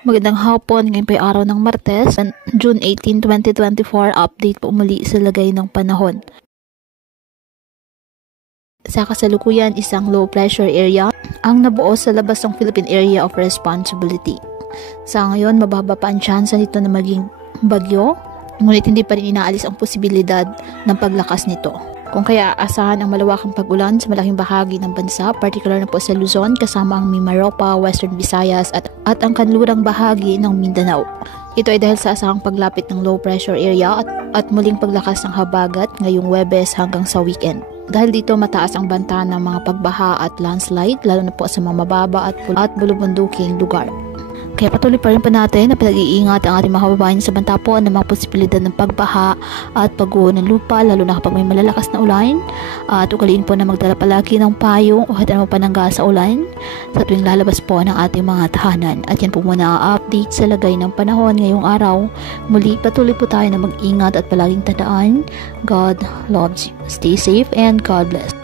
Magandang hapon, ngayon po ay araw ng Martes, June 18, 2024, update po muli sa lagay ng panahon. Sa kasalukuyan, isang low pressure area ang nabuo sa labas ng Philippine Area of Responsibility. Sa ngayon, mababa pa ang tsansa nito na maging bagyo, ngunit hindi pa rin inaalis ang posibilidad ng paglakas nito. Kung kaya asahan ang malawakang pag-ulan sa malaking bahagi ng bansa, particular na po sa Luzon, kasama ang Mimaropa, Western Visayas at ang kanlurang bahagi ng Mindanao. Ito ay dahil sa asahang paglapit ng low pressure area at muling paglakas ng habagat ngayong Huwebes hanggang sa weekend. Dahil dito mataas ang banta ng mga pagbaha at landslide, lalo na po sa mga mababa at bulubunduking lugar. Kaya patuloy pa rin po natin na pinag-iingat ang ating mga kababayan sa banta po ng mga posibilidad ng pagbaha at pagguho ng lupa, lalo na kapag may malalakas na ulan. At ugaliin po na magdala palagi ng payong o hatan mo panangga sa ulan sa tuwing lalabas po ng ating mga tahanan. At yan po muna ang update sa lagay ng panahon ngayong araw. Muli patuloy po tayo na mag-ingat at palaging tandaan, God loves you. Stay safe and God bless.